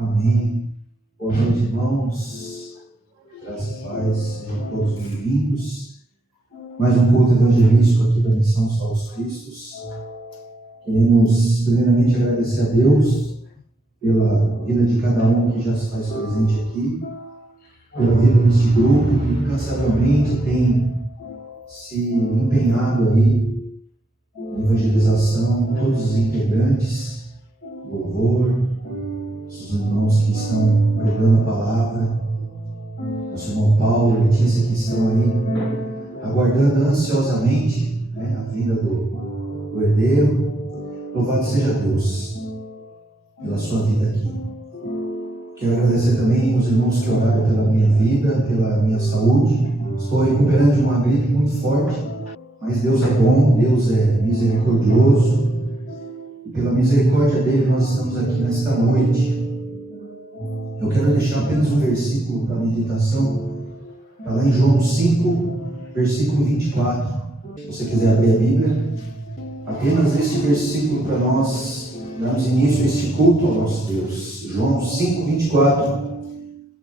Amém. Boa noite, irmãos. Graças e paz, sejam todos bem-vindos. Mais um culto evangelístico aqui da Missão Salvos Cristos. Queremos primeiramente agradecer a Deus pela vida de cada um que já se faz presente aqui, pela vida deste grupo que incansavelmente tem se empenhado aí na evangelização, todos os integrantes, louvor, os irmãos que estão pregando a palavra, nosso irmão Paulo e Letícia que estão aí aguardando ansiosamente a vinda do herdeiro. Louvado seja Deus pela sua vida aqui. Quero agradecer também os irmãos que oraram pela minha vida, pela minha saúde. Estou recuperando de uma gripe muito forte, mas Deus é bom, Deus é misericordioso. E pela misericórdia dele nós estamos aqui nesta noite. Eu quero deixar apenas um versículo para a meditação. Está lá em João 5, versículo 24. Se você quiser abrir a Bíblia, apenas esse versículo para nós darmos início a este culto ao nosso Deus. João 5, 24.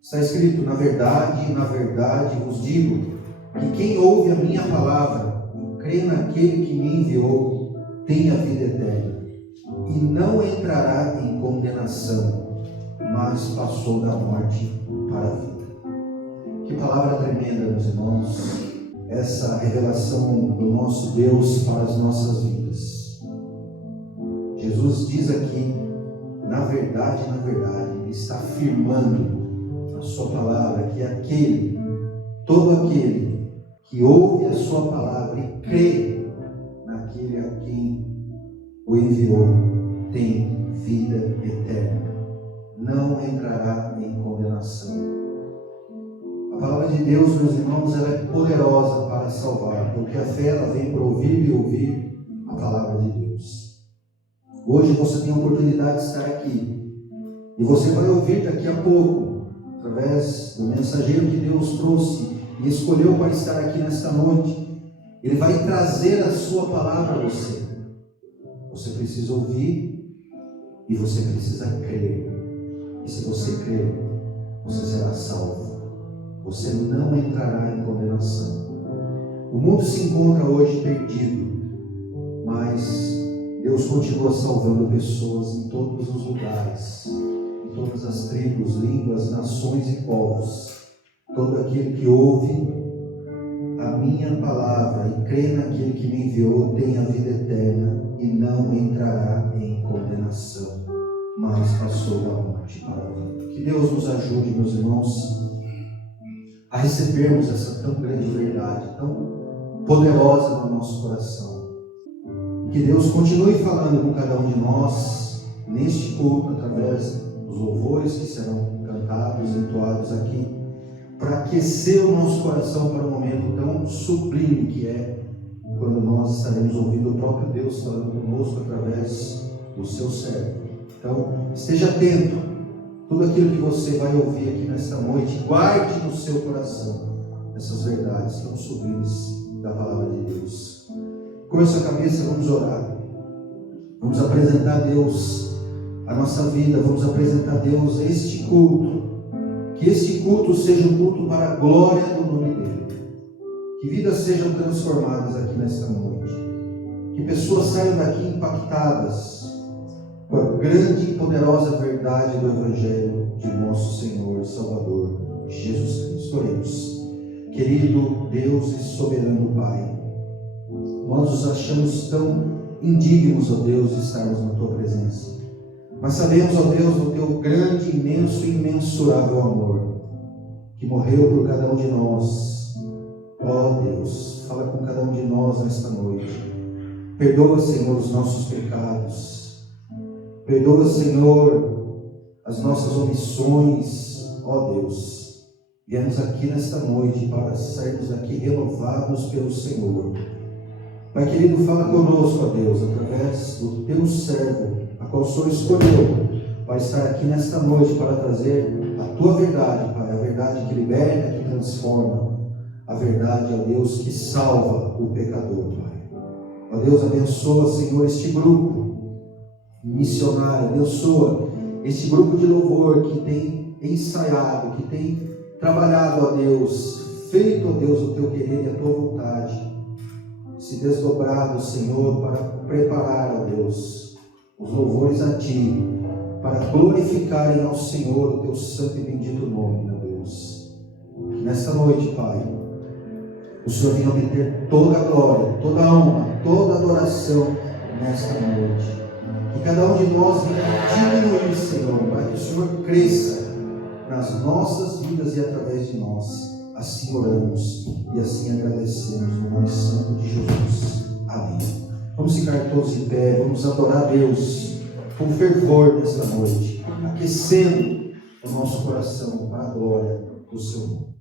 Está escrito: na verdade vos digo, que quem ouve a minha palavra e crê naquele que me enviou, tem a vida eterna, e não entrará em condenação, mas passou da morte para a vida. Que palavra tremenda, meus irmãos, essa revelação do nosso Deus para as nossas vidas. Jesus diz aqui, na verdade, Ele está afirmando na sua palavra que todo aquele que ouve a sua palavra e crê naquele a quem o enviou, tem vida eterna, não entrará em condenação. A palavra de Deus, meus irmãos, ela é poderosa para salvar, porque a fé ela vem por ouvir e ouvir a palavra de Deus. Hoje você tem a oportunidade de estar aqui, e você vai ouvir daqui a pouco, através do mensageiro que Deus trouxe e escolheu para estar aqui nesta noite. Ele vai trazer a sua palavra a você. Você precisa ouvir e você precisa crer. E se você crer, você será salvo. Você não entrará em condenação. O mundo se encontra hoje perdido, mas Deus continua salvando pessoas em todos os lugares, em todas as tribos, línguas, nações e povos. Todo aquele que ouve a minha palavra e crê naquele que me enviou tem a vida eterna e não entrará em condenação, mas passou da morte para a vida. Que Deus nos ajude, meus irmãos, a recebermos essa tão grande verdade, tão poderosa no nosso coração. Que Deus continue falando com cada um de nós neste culto, através dos louvores que serão cantados, entoados aqui, para aquecer o nosso coração para um momento tão sublime que é quando nós estaremos ouvindo o próprio Deus falando conosco através do seu servo. Então, esteja atento. Tudo aquilo que você vai ouvir aqui nesta noite, guarde no seu coração essas verdades tão sublimes da palavra de Deus. Com essa cabeça, vamos orar. Vamos apresentar a Deus a nossa vida, vamos apresentar a Deus este culto. Que este culto seja um culto para a glória do nome dele. Que vidas sejam transformadas aqui nesta noite. Que pessoas saiam daqui impactadas com a grande e poderosa verdade do Evangelho de nosso Senhor e Salvador, Jesus Cristo. Oremos. Querido Deus e soberano Pai, nós nos achamos tão indignos, ó Deus, de estarmos na Tua presença. Mas sabemos, ó Deus, do Teu grande, imenso e imensurável amor, que morreu por cada um de nós. Ó Deus, fala com cada um de nós nesta noite. Perdoa, Senhor, os nossos pecados. Perdoa, Senhor, as nossas omissões. Ó Deus, viemos aqui nesta noite para sairmos daqui renovados pelo Senhor. Pai querido, fala conosco, ó Deus, através do Teu servo, a qual o Senhor escolheu para estar aqui nesta noite para trazer a Tua verdade, Pai, a verdade que liberta, que transforma, a verdade, ó Deus, que salva o pecador, Pai. Ó Deus, abençoa, Senhor, este grupo missionário, abençoa esse grupo de louvor que tem ensaiado, que tem trabalhado, ó Deus, feito, ó Deus, o teu querer e a tua vontade, se desdobrado, Senhor, para preparar, ó Deus, os louvores a Ti, para glorificarem ao Senhor o teu santo e bendito nome, meu Deus. Que nesta noite, Pai, o Senhor venha obter toda a glória, toda a honra, toda a adoração nesta noite. Que cada um de nós venha diminuir, Senhor, para que o Senhor cresça nas nossas vidas e através de nós. Assim oramos e assim agradecemos no nome santo de Jesus. Amém. Vamos ficar todos em pé, vamos adorar a Deus com fervor nesta noite, aquecendo o nosso coração para a glória do seu nome.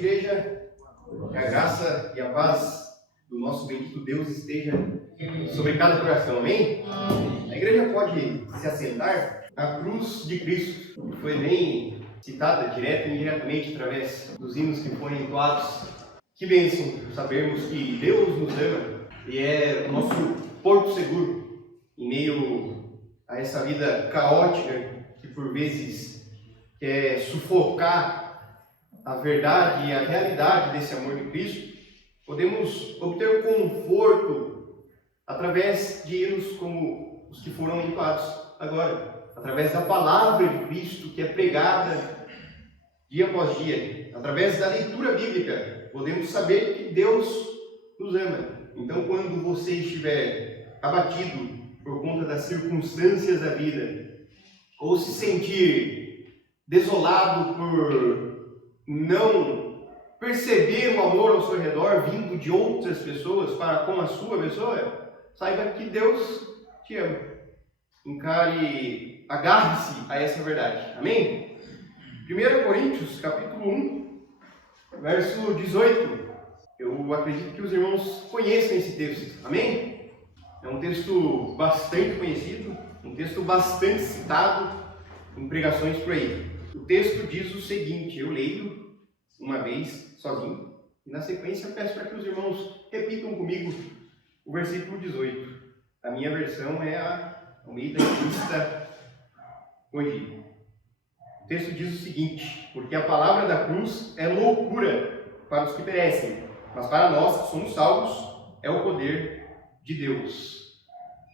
igreja. Que a graça e a paz do nosso bendito Deus esteja sobre cada coração, amém? A igreja pode se assentar. A cruz de Cristo foi bem citada direta e indiretamente através dos hinos que foram entoados. Que bênção sabermos que Deus nos ama e é o nosso porto seguro em meio a essa vida caótica que por vezes quer sufocar a verdade e a realidade desse amor de Cristo. Podemos obter conforto através de hinos como os que foram entoados agora, através da palavra de Cristo que é pregada dia após dia, através da leitura bíblica, podemos saber que Deus nos ama. Então, quando você estiver abatido por conta das circunstâncias da vida, ou se sentir desolado por não perceber o amor ao seu redor vindo de outras pessoas para com a sua pessoa, saiba que Deus te ama. Encare, agarre-se a essa verdade. Amém? 1 Coríntios, capítulo 1, verso 18. Eu acredito que os irmãos conheçam esse texto. Amém? É um texto bastante conhecido, um texto bastante citado em pregações por aí. O texto diz o seguinte, eu leio uma vez sozinho, e na sequência eu peço para que os irmãos repitam comigo o versículo 18. A minha versão é a Almeida Revista Corrigida. O texto diz o seguinte, porque a palavra da cruz é loucura para os que perecem, mas para nós que somos salvos é o poder de Deus.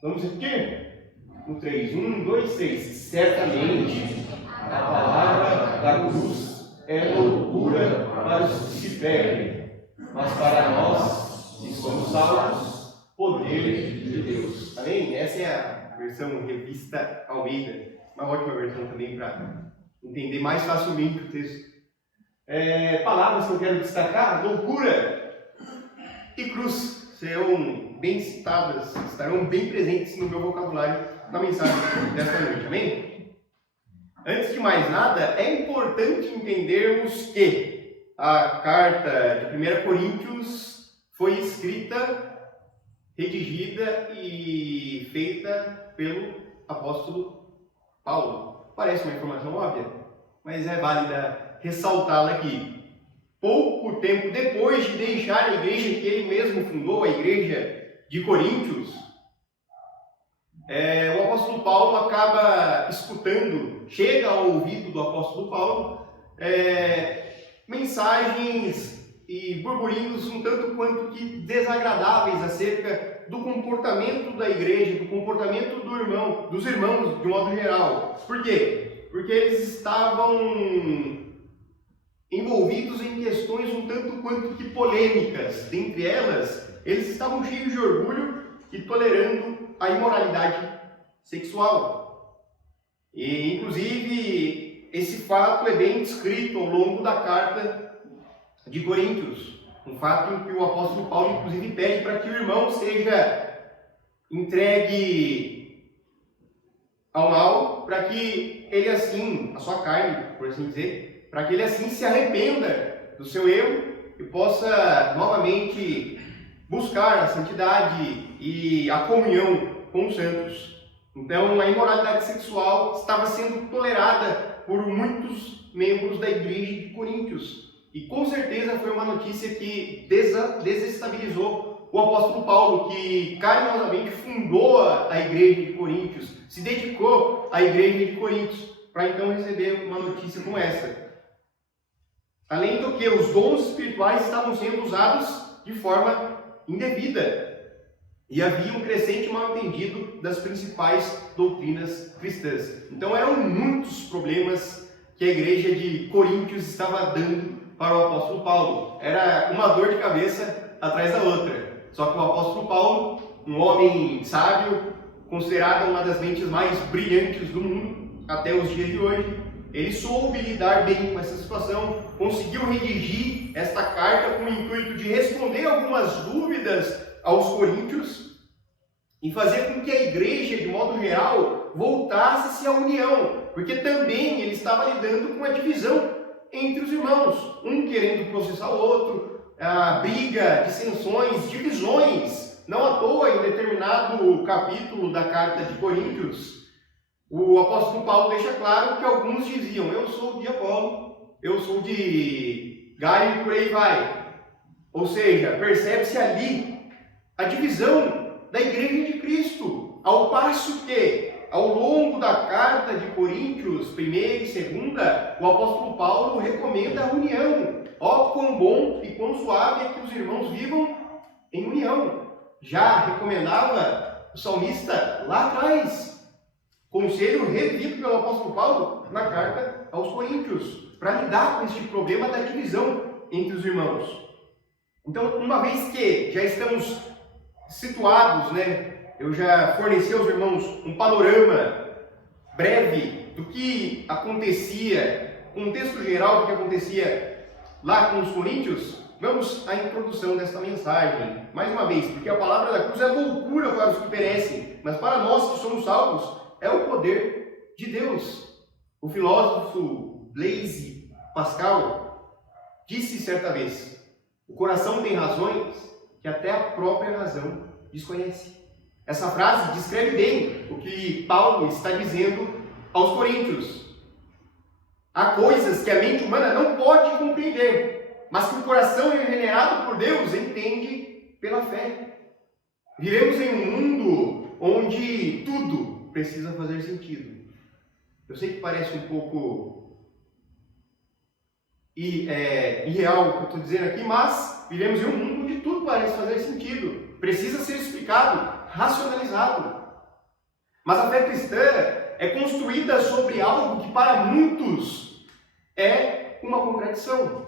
Vamos repetir? No 3, 1, 2, 3. Certamente a palavra da cruz é loucura para os que se perdem, mas para nós que somos salvos, poder de Deus. Amém? Essa é a versão Revista Almeida. Uma ótima versão também para entender mais facilmente o texto. Palavras que eu quero destacar: loucura e cruz serão bem citadas, estarão bem presentes no meu vocabulário na mensagem desta noite. Amém? Antes de mais nada, é importante entendermos que a carta de 1 Coríntios foi escrita, redigida e feita pelo apóstolo Paulo. Parece uma informação óbvia, mas é válida ressaltá-la aqui. Pouco tempo depois de deixar a igreja que ele mesmo fundou, a igreja de Coríntios, o apóstolo Paulo acaba escutando, chega ao ouvido do apóstolo Paulo, mensagens e burburinhos um tanto quanto que desagradáveis acerca do comportamento da igreja, do comportamento dos irmãos de modo geral. Por quê? Porque eles estavam envolvidos em questões um tanto quanto que polêmicas. Dentre elas, eles estavam cheios de orgulho e tolerando a imoralidade sexual. E, inclusive, esse fato é bem descrito ao longo da carta de Coríntios. Um fato em que o apóstolo Paulo, inclusive, pede para que o irmão seja entregue ao mal, para que ele assim, a sua carne, por assim dizer, para que ele assim se arrependa do seu erro e possa novamente buscar a santidade e a comunhão com os santos. Então, a imoralidade sexual estava sendo tolerada por muitos membros da igreja de Coríntios. E com certeza foi uma notícia que desestabilizou o apóstolo Paulo, que carinhosamente fundou a igreja de Coríntios, se dedicou à igreja de Coríntios, para então receber uma notícia como essa. Além do que, os dons espirituais estavam sendo usados de forma indevida. E havia um crescente mal-entendido das principais doutrinas cristãs. Então eram muitos problemas que a igreja de Coríntios estava dando para o apóstolo Paulo. Era uma dor de cabeça atrás da outra. Só que o apóstolo Paulo, um homem sábio, considerado uma das mentes mais brilhantes do mundo até os dias de hoje, ele soube lidar bem com essa situação, conseguiu redigir esta carta com o intuito de responder algumas dúvidas aos coríntios e fazer com que a igreja, de modo geral, voltasse-se à união, porque também ele estava lidando com a divisão entre os irmãos, um querendo processar o outro, a briga, dissensões, divisões. Não à toa, em determinado capítulo da carta de Coríntios, o apóstolo Paulo deixa claro que alguns diziam: eu sou de Apolo, eu sou de Gaio e por aí vai. Ou seja, percebe-se ali a divisão da igreja de Cristo, ao passo que, ao longo da carta de Coríntios, 1ª e 2ª, o apóstolo Paulo recomenda a união. Ó, quão bom e quão suave é que os irmãos vivam em união. Já recomendava o salmista lá atrás. Conselho revivido pelo apóstolo Paulo na carta aos Coríntios, para lidar com este problema da divisão entre os irmãos. Então, uma vez que já estamos situados, eu já forneci aos irmãos um panorama breve do que acontecia, um contexto geral do que acontecia lá com os coríntios. Vamos à introdução desta mensagem, mais uma vez, porque a palavra da cruz é loucura para os que perecem, mas para nós que somos salvos, é o poder de Deus. O filósofo Blaise Pascal disse certa vez: o coração tem razões que até a própria razão desconhece. Essa frase descreve bem o que Paulo está dizendo aos coríntios. Há coisas que a mente humana não pode compreender, mas que o coração regenerado por Deus entende pela fé. Vivemos em um mundo onde tudo precisa fazer sentido. Eu sei que parece um pouco irreal o que eu estou dizendo aqui, mas vivemos em um mundo onde tudo parece fazer sentido. Precisa ser explicado, racionalizado. Mas a fé cristã é construída sobre algo que para muitos é uma contradição.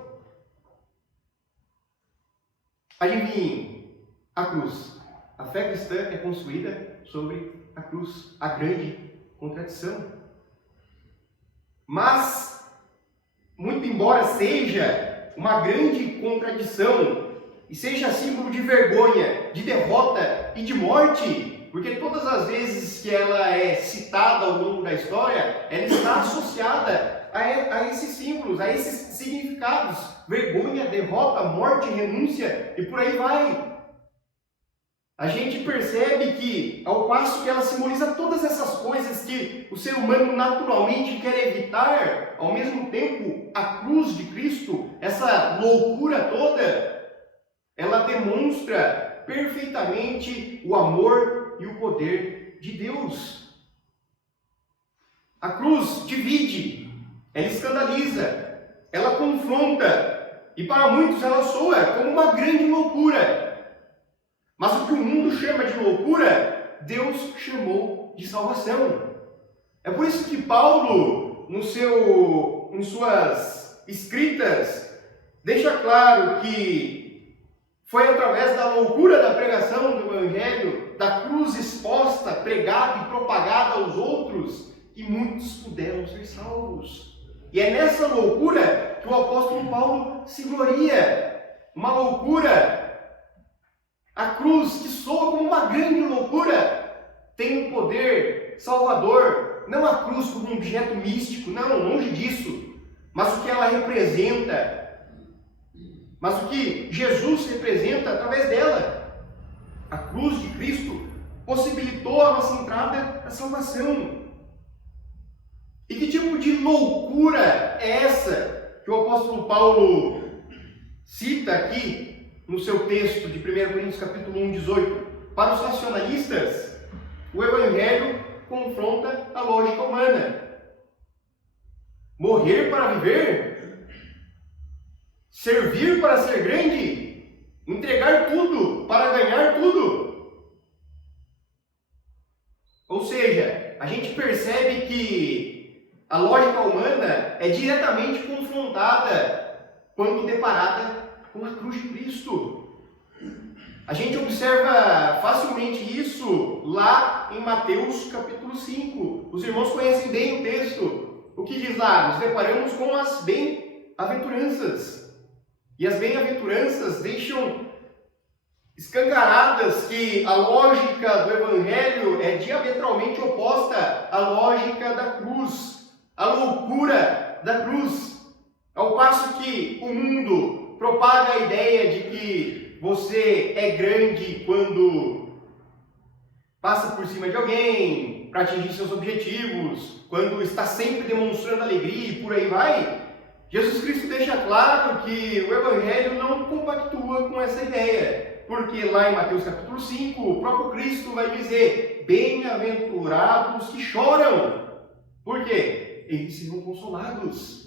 Adivinhem, a cruz. A fé cristã é construída sobre a cruz, a grande contradição. Mas, muito embora seja uma grande contradição e seja símbolo de vergonha, de derrota e de morte, porque todas as vezes que ela é citada ao longo da história, ela está associada a esses símbolos, a esses significados: vergonha, derrota, morte, renúncia e por aí vai. A gente percebe que, ao passo que ela simboliza todas essas coisas que o ser humano naturalmente quer evitar, ao mesmo tempo, a cruz de Cristo, essa loucura toda, ela demonstra perfeitamente o amor e o poder de Deus. A cruz divide, ela escandaliza, ela confronta, e para muitos ela soa como uma grande loucura. Mas o que o mundo chama de loucura, Deus chamou de salvação. É por isso que Paulo, em suas escritas, deixa claro que foi através da loucura da pregação do Evangelho, da cruz exposta, pregada e propagada aos outros, que muitos puderam ser salvos. E é nessa loucura que o apóstolo Paulo se gloria. Uma loucura. A cruz, que soa como uma grande loucura, tem um poder salvador. Não a cruz como um objeto místico, não, longe disso. Mas o que ela representa. Mas o que Jesus representa através dela. A cruz de Cristo possibilitou a nossa entrada à salvação. E que tipo de loucura é essa que o apóstolo Paulo cita aqui no seu texto de 1 Coríntios capítulo 1, 18? Para os racionalistas, o Evangelho confronta a lógica humana. Morrer para viver? Servir para ser grande? Entregar tudo para ganhar tudo? Ou seja, a gente percebe que a lógica humana é diretamente confrontada quando deparada com a cruz de Cristo. A gente observa facilmente isso lá em Mateus capítulo 5. Os irmãos conhecem bem o texto. O que diz lá? Nos deparamos com as bem-aventuranças. E as bem-aventuranças deixam escancaradas que a lógica do Evangelho é diametralmente oposta à lógica da cruz, à loucura da cruz. Ao passo que o mundo propaga a ideia de que você é grande quando passa por cima de alguém para atingir seus objetivos, quando está sempre demonstrando alegria e por aí vai, Jesus Cristo deixa claro que o Evangelho não compactua com essa ideia. Porque lá em Mateus capítulo 5, o próprio Cristo vai dizer: bem-aventurados que choram. Por quê? Eles serão consolados.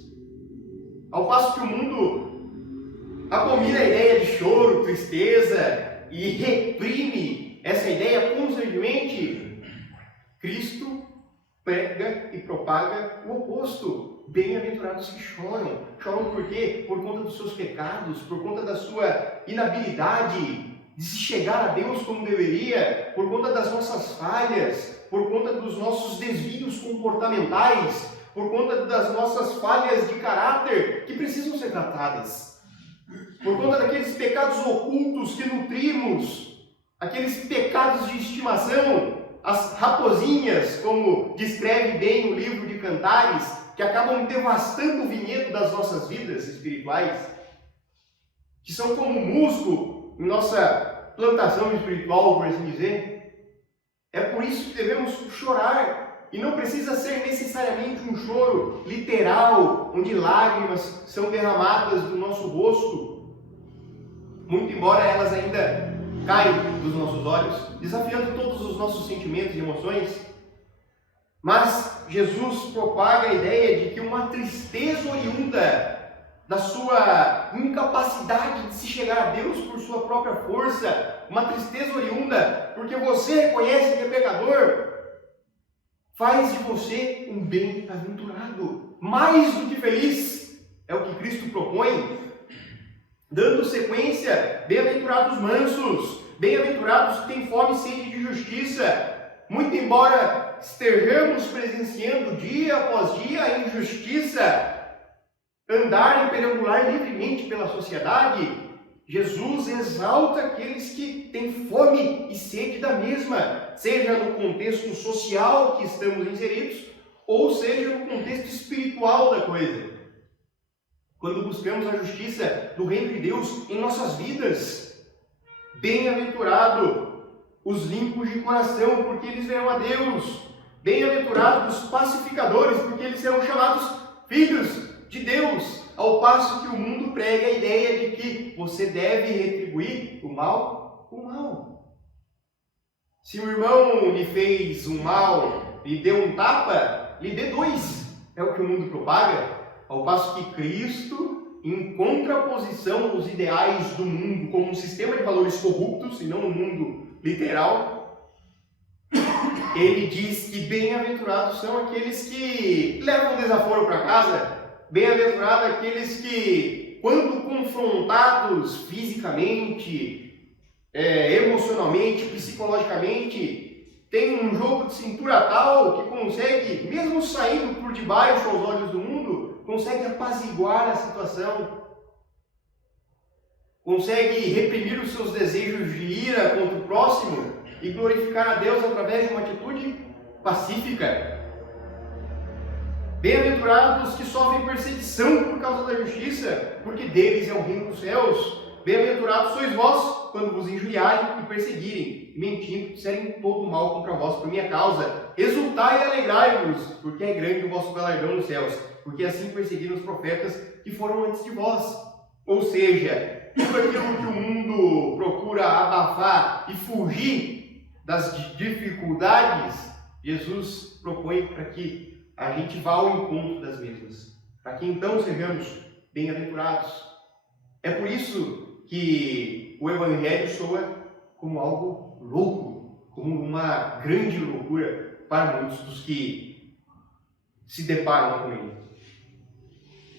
Ao passo que o mundo abomina a ideia de choro, tristeza e reprime essa ideia constantemente, Cristo prega e propaga o oposto. Bem-aventurados que choram. Choram por quê? Por conta dos seus pecados, por conta da sua inabilidade de se chegar a Deus como deveria, por conta das nossas falhas, por conta dos nossos desvios comportamentais, por conta das nossas falhas de caráter que precisam ser tratadas, por conta daqueles pecados ocultos que nutrimos, aqueles pecados de estimação, as raposinhas, como descreve bem o livro de Cantares, que acabam devastando o vinhedo das nossas vidas espirituais, que são como musgo em nossa plantação espiritual, por assim dizer. É por isso que devemos chorar. E não precisa ser necessariamente um choro literal, onde lágrimas são derramadas do nosso rosto, muito embora elas ainda caem dos nossos olhos, desafiando todos os nossos sentimentos e emoções. Mas Jesus propaga a ideia de que uma tristeza oriunda da sua incapacidade de se chegar a Deus por sua própria força, uma tristeza oriunda porque você reconhece que é pecador, faz de você um bem-aventurado, mais do que feliz, é o que Cristo propõe, dando sequência: bem-aventurados mansos, bem-aventurados que têm fome e sede de justiça. Muito embora estejamos presenciando dia após dia a injustiça andar e perambular livremente pela sociedade, Jesus exalta aqueles que têm fome e sede da mesma, seja no contexto social que estamos inseridos, ou seja no contexto espiritual da coisa. Quando buscamos a justiça do reino de Deus em nossas vidas, bem-aventurado os limpos de coração, porque eles verão a Deus. Bem-aventurados os pacificadores, porque eles serão chamados filhos de Deus. Ao passo que o mundo prega a ideia de que você deve retribuir o mal com o mal. Se o irmão lhe fez um mal, lhe deu um tapa, lhe dê dois. É o que o mundo propaga. Ao passo que Cristo, em contraposição aos ideais do mundo como um sistema de valores corruptos, e não um mundo literal, ele diz que bem-aventurados são aqueles que levam o desaforo para casa. Bem-aventurados aqueles que, quando confrontados fisicamente, emocionalmente, psicologicamente, têm um jogo de cintura tal que consegue, mesmo saindo por debaixo aos olhos do mundo, consegue apaziguar a situação, consegue reprimir os seus desejos de ira contra o próximo e glorificar a Deus através de uma atitude pacífica. Bem-aventurados que sofrem perseguição por causa da justiça, porque deles é o reino dos céus. Bem-aventurados sois vós, quando vos injuriarem e perseguirem, mentindo, disserem todo mal contra vós por minha causa. Exultai e alegrai-vos, porque é grande o vosso galardão nos céus, porque assim perseguiram os profetas que foram antes de vós. Ou seja, tudo aquilo que o mundo procura abafar e fugir das dificuldades, Jesus propõe para que a gente vá ao encontro das mesmas, para que então sejamos bem-aventurados. É por isso que o Evangelho soa como algo louco, como uma grande loucura para muitos dos que se deparam com ele.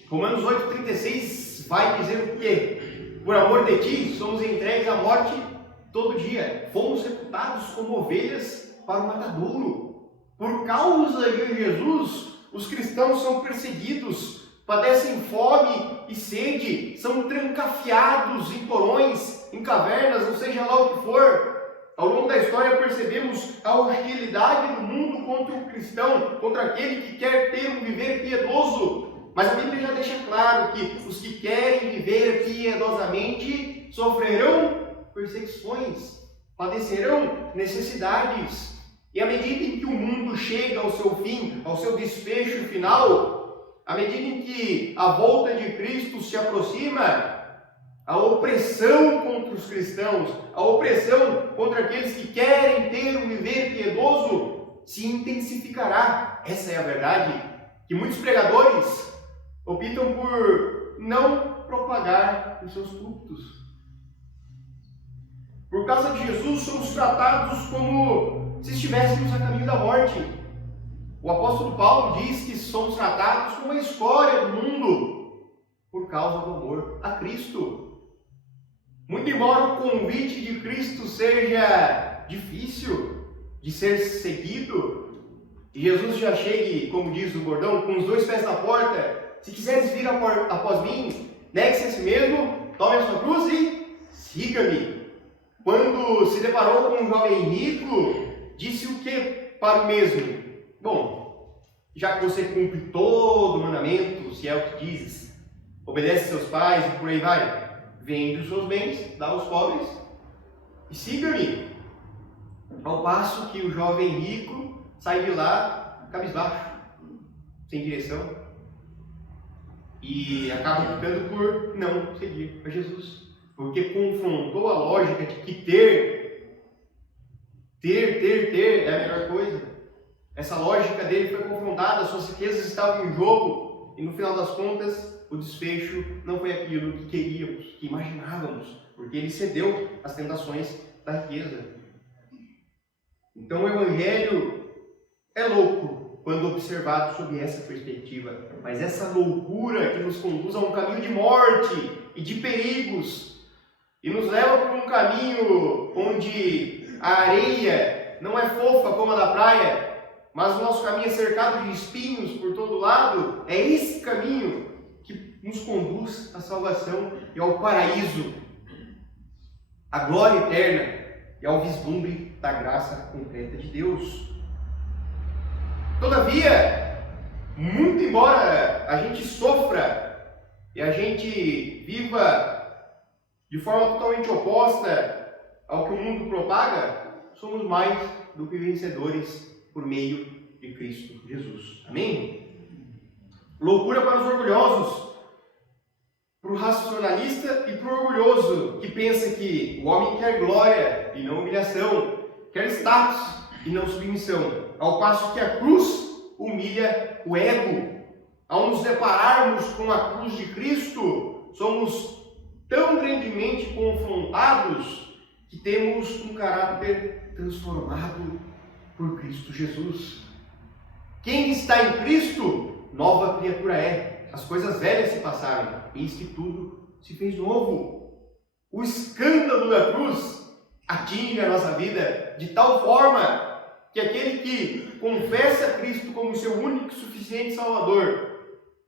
Romanos 8,36 vai dizer o quê? Por amor de ti, somos entregues à morte todo dia. Fomos reputados como ovelhas para o matadouro. Por causa de Jesus, os cristãos são perseguidos, padecem fome e sede, são trancafiados em porões, em cavernas, ou seja lá o que for. Ao longo da história percebemos a hostilidade do mundo contra o cristão, contra aquele que quer ter um viver piedoso. Mas a Bíblia já deixa claro que os que querem viver piedosamente sofrerão perseguições, padecerão necessidades. E à medida em que o mundo chega ao seu fim, ao seu desfecho final, à medida em que a volta de Cristo se aproxima, a opressão contra os cristãos, a opressão contra aqueles que querem ter um viver piedoso, se intensificará. Essa é a verdade, que muitos pregadores optam por não propagar os seus púlpitos. Por causa de Jesus, somos tratados como se estivéssemos a caminho da morte. O apóstolo Paulo diz que somos tratados como a escória do mundo por causa do amor a Cristo. Muito embora o convite de Cristo seja difícil de ser seguido, e Jesus já chegue, como diz o bordão, com os 2 pés na porta: se quiseres vir após mim, negue-se a si mesmo, tome a sua cruz e siga-me. Quando se deparou com um jovem rico, disse o que para o mesmo? Bom, já que você cumpre todo o mandamento, se é o que dizes, obedece seus pais e por aí vai, vende os seus bens, dá aos pobres e siga-me. Ao passo que o jovem rico sai de lá cabisbaixo, sem direção, e acaba optando por não seguir a Jesus, porque confrontou a lógica de que ter é a melhor coisa. Essa lógica dele foi confrontada, suas riquezas estavam em jogo, e no final das contas o desfecho não foi aquilo que queríamos, que imaginávamos, porque ele cedeu às tentações da riqueza. Então o Evangelho é louco quando observado sob essa perspectiva, mas essa loucura que nos conduz a um caminho de morte e de perigos, e nos leva por um caminho onde a areia não é fofa como a da praia, mas o nosso caminho é cercado de espinhos por todo lado. É esse caminho que nos conduz à salvação e ao paraíso, à glória eterna e ao vislumbre da graça completa de Deus. Todavia, muito embora a gente sofra e a gente viva de forma totalmente oposta ao que o mundo propaga, somos mais do que vencedores por meio de Cristo Jesus. Amém? Loucura para os orgulhosos, para o racionalista e para o orgulhoso, que pensa que o homem quer glória e não humilhação, quer status e não submissão, ao passo que a cruz humilha o ego. Ao nos depararmos com a cruz de Cristo, somos tão grandemente confrontados que temos um caráter transformado por Cristo Jesus. Quem está em Cristo, nova criatura é. As coisas velhas se passaram, eis que tudo se fez novo. O escândalo da cruz atinge a nossa vida de tal forma que aquele que confessa Cristo como seu único e suficiente Salvador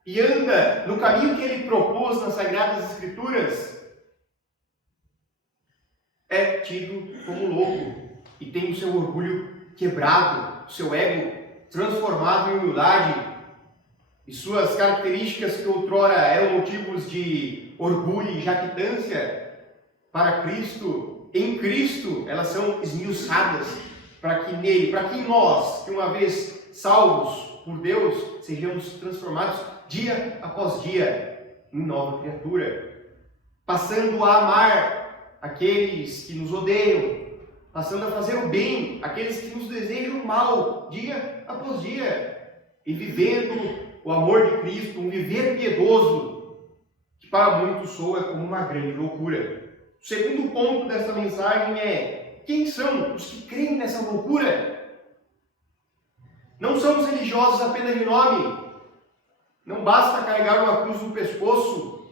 e anda no caminho que ele propôs nas Sagradas Escrituras é tido como louco e tem o seu orgulho quebrado, o seu ego transformado em humildade, e suas características que outrora eram motivos de orgulho e jactância para Cristo, em Cristo elas são esmiuçadas para que nele, para que nós, que uma vez salvos por Deus, sejamos transformados dia após dia em nova criatura, passando a amar aqueles que nos odeiam, passando a fazer o bem àqueles que nos desejam o mal, dia após dia, e vivendo o amor de Cristo, um viver piedoso, que para muitos soa como uma grande loucura. O segundo ponto dessa mensagem é: quem são os que creem nessa loucura? Não somos religiosos apenas de nome. Não basta carregar uma cruz no pescoço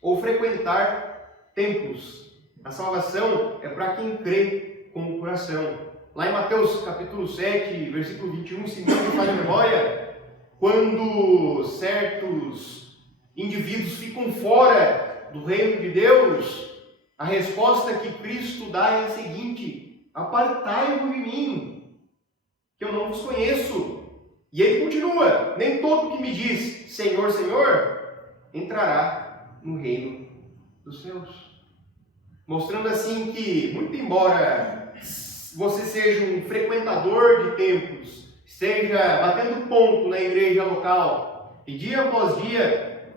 ou frequentar templos. A salvação é para quem crê com o coração. Lá em Mateus capítulo 7, versículo 21, se não me falha a memória, quando certos indivíduos ficam fora do reino de Deus, a resposta que Cristo dá é a seguinte: apartai-vos de mim, que eu não vos conheço. E ele continua: nem todo que me diz Senhor, Senhor, entrará no reino dos céus. Mostrando assim que, muito embora você seja um frequentador de templos, esteja batendo ponto na igreja local, e dia após dia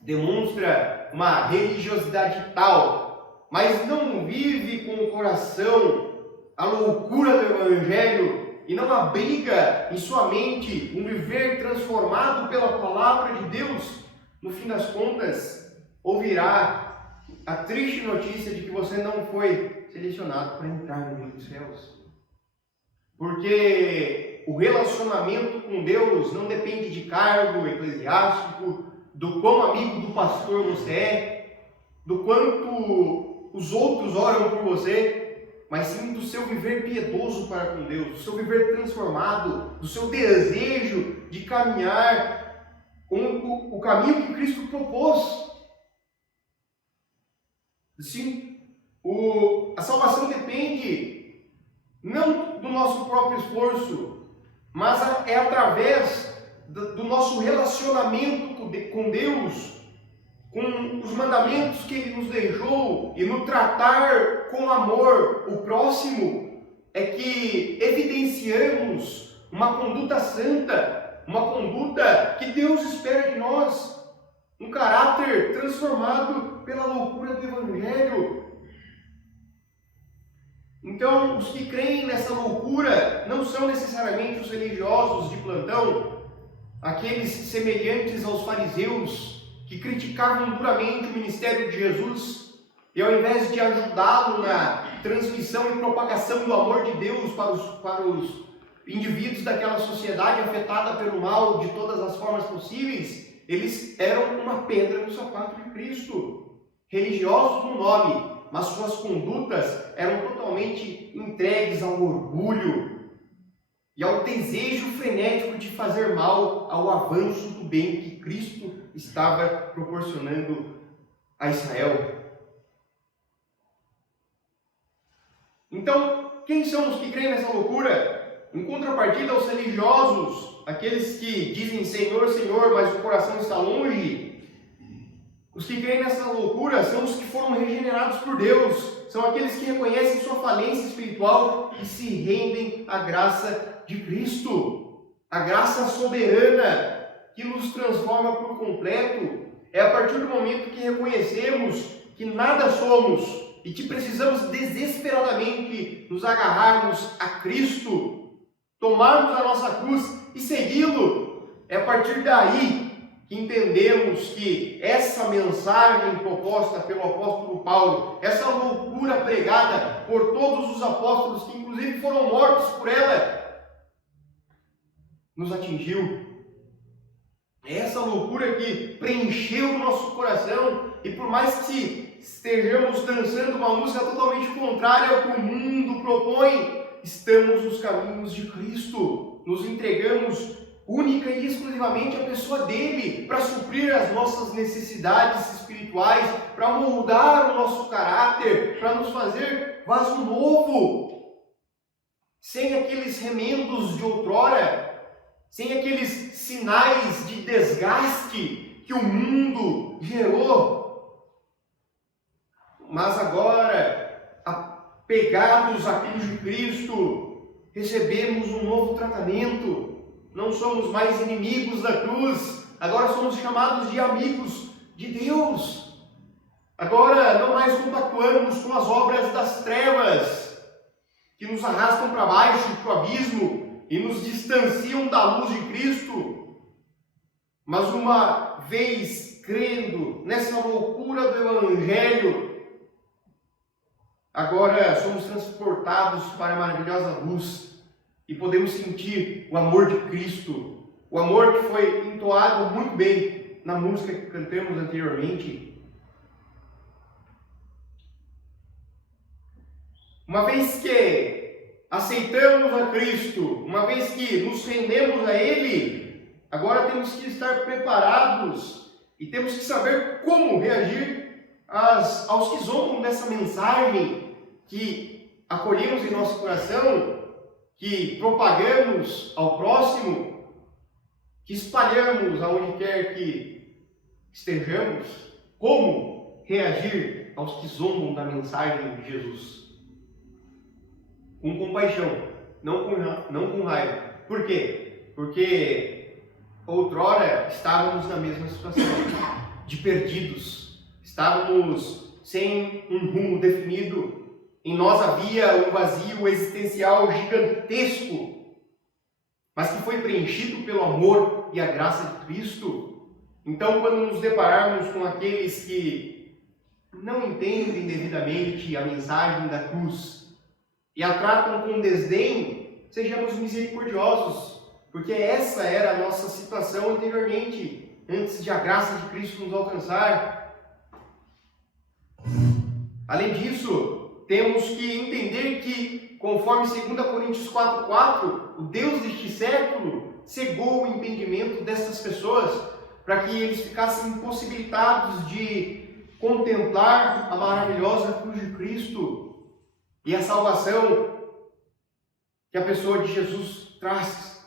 demonstra uma religiosidade tal, mas não vive com o coração a loucura do Evangelho e não abriga em sua mente um viver transformado pela palavra de Deus, no fim das contas, ouvirá a triste notícia de que você não foi selecionado para entrar no reino dos céus. Porque o relacionamento com Deus não depende de cargo eclesiástico, do quão amigo do pastor você é, do quanto os outros oram por você, mas sim do seu viver piedoso para com Deus, do seu viver transformado, do seu desejo de caminhar com o caminho que Cristo propôs. Sim, a salvação depende não do nosso próprio esforço, mas é através do nosso relacionamento com Deus, com os mandamentos que Ele nos deixou e no tratar com amor o próximo, é que evidenciamos uma conduta santa, uma conduta que Deus espera de nós, um caráter transformado pela loucura do Evangelho. Então, os que creem nessa loucura não são necessariamente os religiosos de plantão, aqueles semelhantes aos fariseus que criticavam duramente o ministério de Jesus e ao invés de ajudá-lo na transmissão e propagação do amor de Deus para os indivíduos daquela sociedade afetada pelo mal de todas as formas possíveis, eles eram uma pedra no sapato de Cristo. Religiosos no nome, mas suas condutas eram totalmente entregues ao orgulho e ao desejo frenético de fazer mal ao avanço do bem que Cristo estava proporcionando a Israel. Então, quem são os que creem nessa loucura? Em contrapartida aos religiosos, aqueles que dizem Senhor, Senhor, mas o coração está longe, os que creem nessa loucura são os que foram regenerados por Deus, são aqueles que reconhecem sua falência espiritual e se rendem à graça de Cristo, a graça soberana que nos transforma por completo. É a partir do momento que reconhecemos que nada somos e que precisamos desesperadamente nos agarrarmos a Cristo, tomarmos a nossa cruz e segui-lo. É a partir daí que entendemos que essa mensagem proposta pelo apóstolo Paulo, essa loucura pregada por todos os apóstolos, que inclusive foram mortos por ela, nos atingiu. É essa loucura que preencheu o nosso coração, e por mais que estejamos dançando uma música totalmente contrária ao que o mundo propõe, estamos nos caminhos de Cristo, nos entregamos única e exclusivamente à pessoa dele, para suprir as nossas necessidades espirituais, para moldar o nosso caráter, para nos fazer vaso novo, sem aqueles remendos de outrora, sem aqueles sinais de desgaste que o mundo gerou, mas agora, apegados à cruz de Cristo, recebemos um novo tratamento. Não somos mais inimigos da cruz, agora somos chamados de amigos de Deus. Agora não mais compactuamos com as obras das trevas, que nos arrastam para baixo, para o abismo, e nos distanciam da luz de Cristo. Mas uma vez crendo nessa loucura do Evangelho, agora somos transportados para a maravilhosa luz e podemos sentir o amor de Cristo, o amor que foi entoado muito bem na música que cantamos anteriormente. Uma vez que aceitamos a Cristo, uma vez que nos rendemos a Ele, agora temos que estar preparados e temos que saber como reagir aos que zombam dessa mensagem que acolhemos em nosso coração, que propagamos ao próximo, que espalhamos aonde quer que estejamos, como reagir aos que zombam da mensagem de Jesus? Com compaixão, não com raiva. Por quê? Porque outrora estávamos na mesma situação, de perdidos. Estávamos sem um rumo definido. Em nós havia um vazio existencial gigantesco, mas que foi preenchido pelo amor e a graça de Cristo. Então, quando nos depararmos com aqueles que não entendem devidamente a mensagem da cruz e a tratam com desdém, sejamos misericordiosos, porque essa era a nossa situação anteriormente, antes de a graça de Cristo nos alcançar. Além disso, temos que entender que, conforme 2 Coríntios 4,4, o Deus deste século cegou o entendimento dessas pessoas para que eles ficassem impossibilitados de contemplar a maravilhosa cruz de Cristo e a salvação que a pessoa de Jesus traz.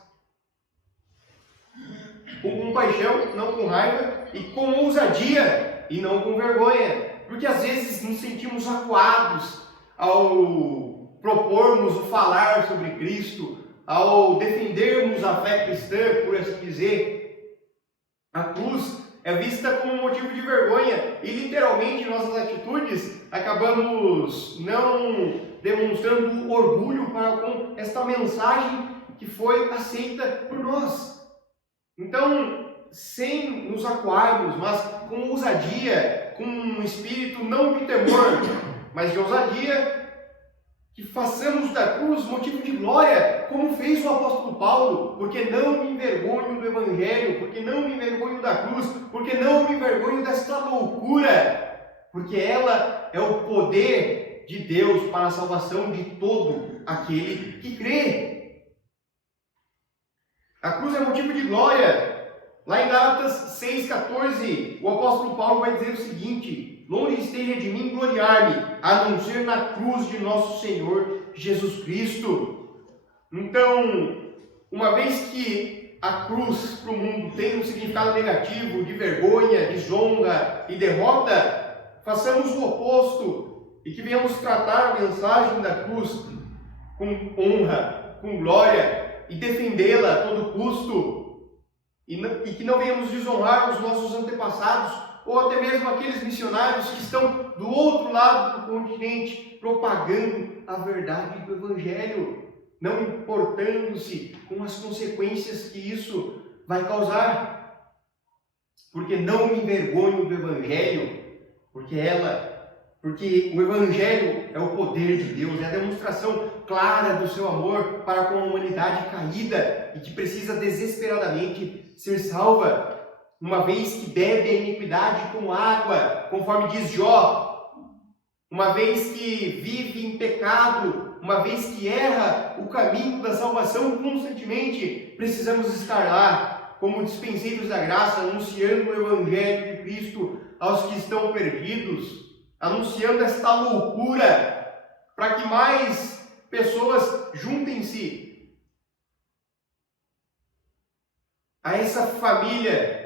Com compaixão, não com raiva, e com ousadia e não com vergonha. Porque às vezes nos sentimos acuados ao propormos o falar sobre Cristo, ao defendermos a fé cristã, por assim dizer. A cruz é vista como um motivo de vergonha e literalmente nossas atitudes acabamos não demonstrando orgulho para com esta mensagem que foi aceita por nós. Então, sem nos acuarmos, mas com ousadia, com um espírito não de temor, mas de ousadia, que façamos da cruz motivo de glória, como fez o apóstolo Paulo, porque não me envergonho do Evangelho, porque não me envergonho da cruz, porque não me envergonho desta loucura, porque ela é o poder de Deus para a salvação de todo aquele que crê. A cruz é motivo de glória. Lá em Gálatas 6,14, o apóstolo Paulo vai dizer o seguinte: longe esteja de mim gloriar-me, a não ser na cruz de nosso Senhor Jesus Cristo. Então, uma vez que a cruz para o mundo tem um significado negativo, de vergonha, desonra e derrota, façamos o oposto e que venhamos tratar a mensagem da cruz com honra, com glória e defendê-la a todo custo. E que não venhamos desonrar os nossos antepassados ou até mesmo aqueles missionários que estão do outro lado do continente propagando a verdade do Evangelho, não importando-se com as consequências que isso vai causar. Porque não me envergonho do Evangelho, porque o Evangelho é o poder de Deus, é a demonstração clara do seu amor para com a humanidade caída e que precisa desesperadamente ser salva, uma vez que bebe a iniquidade como água, conforme diz Jó, uma vez que vive em pecado, uma vez que erra o caminho da salvação constantemente, precisamos estar lá, como dispenseiros da graça, anunciando o Evangelho de Cristo aos que estão perdidos, anunciando esta loucura, para que mais pessoas juntem-se a essa família,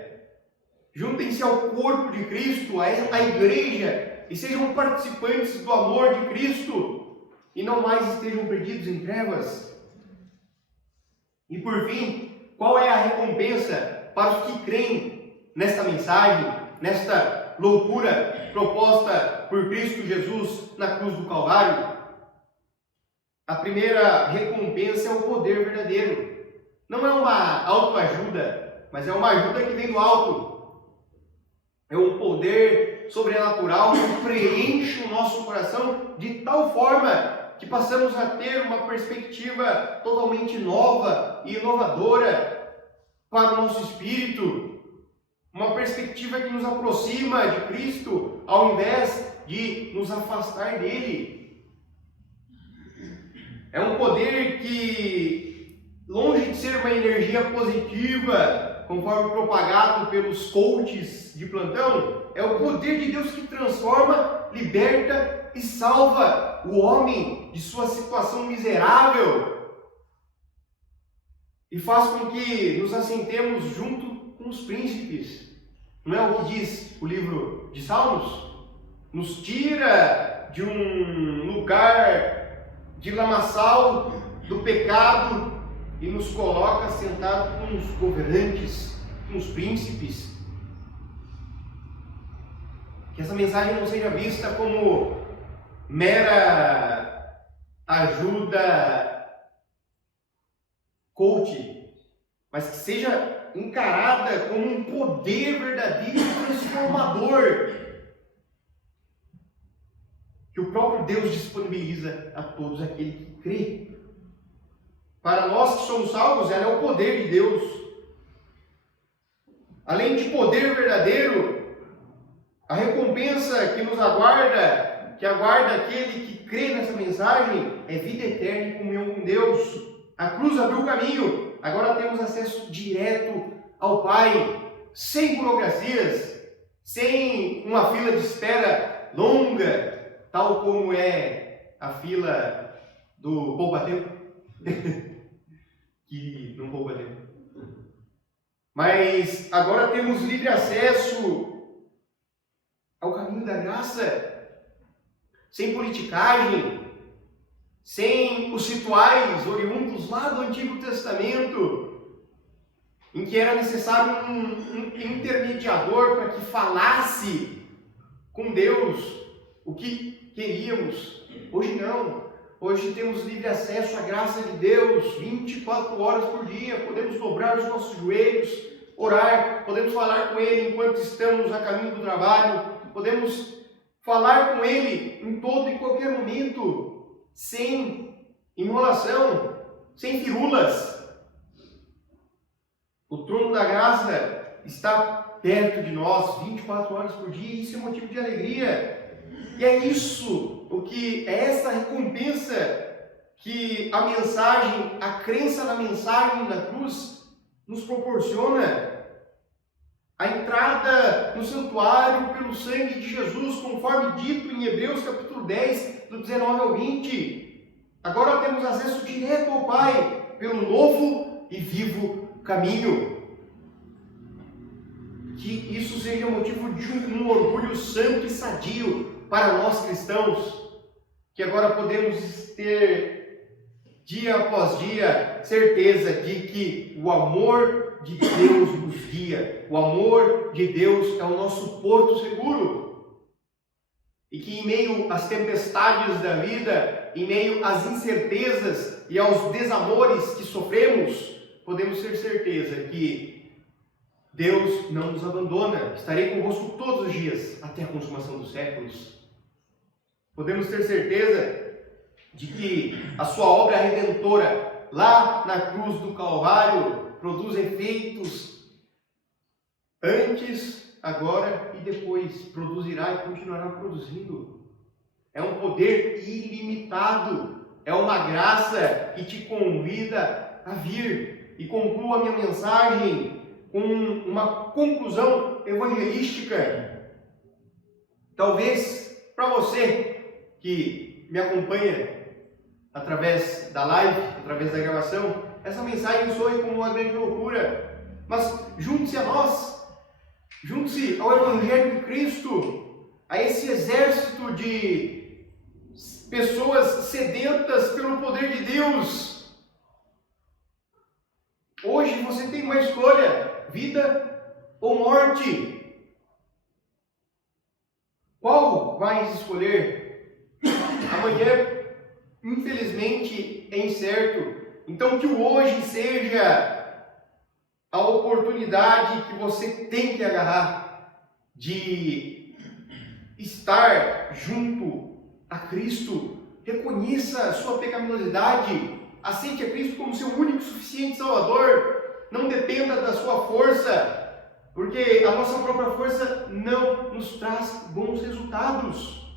juntem-se ao corpo de Cristo, à igreja, e sejam participantes do amor de Cristo, e não mais estejam perdidos em trevas. E por fim, qual é a recompensa para os que creem nesta mensagem, nesta loucura proposta por Cristo Jesus na cruz do Calvário? A primeira recompensa é o poder verdadeiro. Não é uma autoajuda, mas é uma ajuda que vem do alto. É um poder sobrenatural que preenche o nosso coração de tal forma que passamos a ter uma perspectiva totalmente nova e inovadora para o nosso espírito. Uma perspectiva que nos aproxima de Cristo ao invés de nos afastar dele. É um poder que, longe de ser uma energia positiva, conforme propagado pelos coaches de plantão, é o poder de Deus que transforma, liberta e salva o homem de sua situação miserável. e faz com que nos assentemos junto com os príncipes. Não é o que diz o livro de Salmos? Nos tira de um lugar de lamaçal do pecado e nos coloca sentado com os governantes, com os príncipes. Que essa mensagem não seja vista como mera ajuda coach, mas que seja encarada como um poder verdadeiro e transformador que o próprio Deus disponibiliza a todos aqueles que crê. Para nós que somos salvos, ela é o poder de Deus. Além de poder verdadeiro, a recompensa que nos aguarda, que aguarda aquele que crê nessa mensagem, é vida eterna e comunhão com Deus. A cruz abriu o caminho, agora temos acesso direto ao Pai, sem burocracias, sem uma fila de espera longa, tal como é a fila do poupa-tempo, que não poupa tempo. Mas agora temos livre acesso ao caminho da graça, sem politicagem, sem os rituais oriundos lá do Antigo Testamento, em que era necessário um intermediador para que falasse com Deus o que queríamos. Hoje não. Hoje temos livre acesso à graça de Deus 24 horas por dia. Podemos dobrar os nossos joelhos, orar, podemos falar com Ele enquanto estamos a caminho do trabalho, podemos falar com Ele em todo e qualquer momento, sem enrolação, sem firulas. O trono da graça está perto de nós 24 horas por dia, e isso é motivo de alegria. E é isso, é essa recompensa que a mensagem, a crença na mensagem da cruz nos proporciona. A entrada no santuário pelo sangue de Jesus, conforme dito em Hebreus capítulo 10, do 19 ao 20. Agora temos acesso direto ao Pai, pelo novo e vivo caminho. Que isso seja motivo de um orgulho santo e sadio para nós cristãos, que agora podemos ter, dia após dia, certeza de que o amor de Deus nos guia, o amor de Deus é o nosso porto seguro, e que em meio às tempestades da vida, em meio às incertezas e aos desamores que sofremos, podemos ter certeza que Deus não nos abandona. Estarei convosco todos os dias, até a consumação dos séculos. Podemos ter certeza de que a sua obra redentora, lá na cruz do Calvário, produz efeitos antes, agora e depois. Produzirá e continuará produzindo. É um poder ilimitado. É uma graça que te convida a vir. E concluo a minha mensagem com uma conclusão evangelística. Talvez para você que me acompanha através da live, através da gravação, essa mensagem soe como uma grande loucura. Mas junte-se a nós, junte-se ao Evangelho de Cristo, a esse exército de pessoas sedentas pelo poder de Deus. Hoje você tem uma escolha: vida ou morte. Qual vais escolher? Amanhã, infelizmente, é incerto. Então, que o hoje seja a oportunidade que você tem que agarrar de estar junto a Cristo. Reconheça a sua pecaminosidade. Aceite a Cristo como seu único e suficiente Salvador. Não dependa da sua força, porque a nossa própria força não nos traz bons resultados.